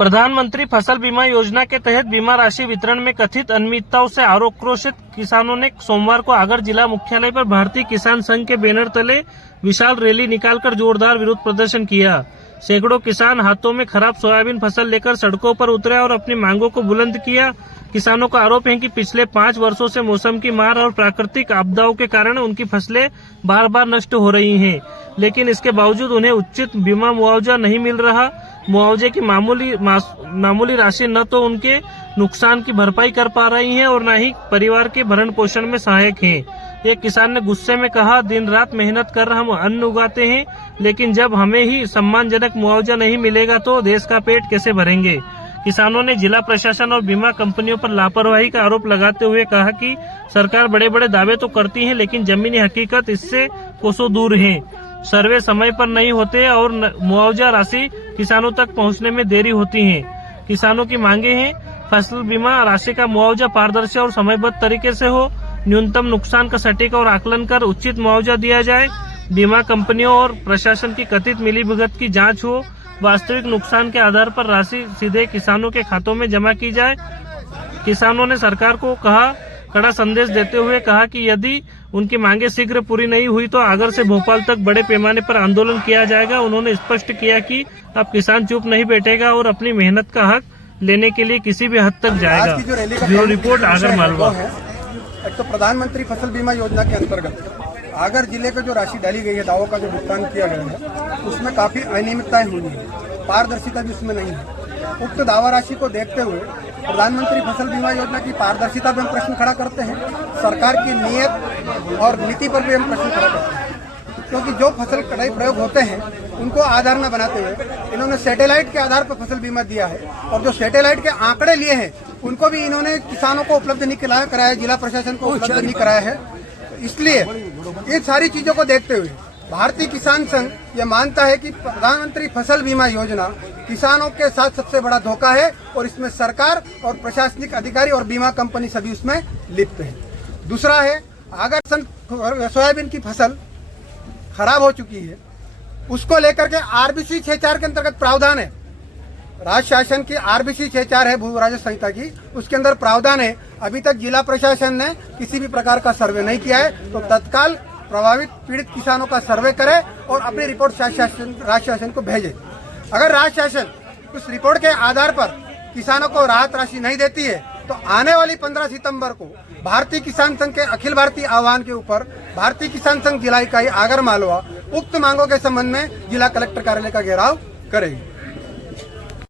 प्रधानमंत्री फसल बीमा योजना के तहत बीमा राशि वितरण में कथित अनियमितताओं से आक्रोशित किसानों ने सोमवार को आगर जिला मुख्यालय पर भारतीय किसान संघ के बैनर तले विशाल रैली निकालकर जोरदार विरोध प्रदर्शन किया। सैकड़ों किसान हाथों में खराब सोयाबीन फसल लेकर सड़कों पर उतरे और अपनी मांगों को बुलंद किया। किसानों का आरोप है कि पिछले 5 वर्षों से मौसम की मार और प्राकृतिक आपदाओं के कारण उनकी फसलें बार बार नष्ट हो रही हैं, लेकिन इसके बावजूद उन्हें उचित बीमा मुआवजा नहीं मिल रहा। मुआवजे की मामूली राशि न तो उनके नुकसान की भरपाई कर पा रही है और न ही परिवार के भरण पोषण में सहायक है। एक किसान ने गुस्से में कहा, दिन रात मेहनत कर हम अन्न उगाते हैं, लेकिन जब हमें ही सम्मानजनक मुआवजा नहीं मिलेगा तो देश का पेट कैसे भरेंगे। किसानों ने जिला प्रशासन और बीमा कंपनियों पर लापरवाही का आरोप लगाते हुए कहा कि सरकार बड़े बड़े दावे तो करती है, लेकिन जमीनी हकीकत इससे कोसों दूर है। सर्वे समय पर नहीं होते और मुआवजा राशि किसानों तक पहुंचने में देरी होती है। किसानों की मांगे हैं, फसल बीमा राशि का मुआवजा पारदर्शी और समयबद्ध तरीके से हो, न्यूनतम नुकसान का सटीक और आकलन कर उचित मुआवजा दिया जाए, बीमा कंपनियों और प्रशासन की कथित मिलीभगत की जांच हो, वास्तविक नुकसान के आधार पर राशि सीधे किसानों के खातों में जमा की जाए। किसानों ने सरकार को कड़ा संदेश देते हुए कहा कि यदि उनकी मांगे शीघ्र पूरी नहीं हुई तो आगर से भोपाल तक बड़े पैमाने पर आंदोलन किया जाएगा। उन्होंने स्पष्ट किया कि अब किसान चुप नहीं बैठेगा और अपनी मेहनत का हक लेने के लिए किसी भी हद तक जाएगा। Bureau report, Agar Malwa. एक तो प्रधानमंत्री फसल बीमा योजना के अंतर्गत आगर जिले को जो राशि डाली गई है, दावों का जो भुगतान किया गया है, उसमें काफी अनियमितताएं हुई है, पारदर्शिता भी उसमें नहीं है। उक्त दावा राशि को देखते हुए प्रधानमंत्री फसल बीमा योजना की पारदर्शिता पर हम प्रश्न खड़ा करते हैं। सरकार की नीयत और नीति पर भी हम प्रश्न खड़ा करते हैं, क्योंकि जो फसल कटाई प्रयोग होते हैं उनको आधार न बनाते हुए इन्होंने सैटेलाइट के आधार पर फसल बीमा दिया है, और जो सैटेलाइट के आंकड़े लिए हैं उनको भी इन्होंने किसानों को उपलब्ध नहीं कराया, जिला प्रशासन को उपलब्ध नहीं कराया है। इसलिए ये सारी चीजों को देखते हुए भारतीय किसान संघ ये मानता है कि प्रधानमंत्री फसल बीमा योजना किसानों के साथ सबसे बड़ा धोखा है, और इसमें सरकार और प्रशासनिक अधिकारी और बीमा कंपनी सभी उसमें लिप्त है। दूसरा है, अगर सोयाबीन की फसल खराब हो चुकी है, उसको लेकर के आरबीसी 64 के अंतर्गत प्रावधान है। राज्य शासन की आरबीसी 64 है भू राजस्व संहिता की, उसके अंदर प्रावधान है। अभी तक जिला प्रशासन ने किसी भी प्रकार का सर्वे नहीं किया है, तो तत्काल प्रभावित पीड़ित किसानों का सर्वे करे और अपनी रिपोर्ट राज्य शासन को भेजे। अगर राज्य शासन उस रिपोर्ट के आधार पर किसानों को राहत राशि नहीं देती है, तो आने वाली 15 सितंबर को भारतीय किसान संघ के अखिल भारतीय आह्वान के ऊपर भारतीय किसान संघ जिला इकाई आगर मालवा उक्त मांगों के संबंध में जिला कलेक्टर कार्यालय का घेराव करेगी।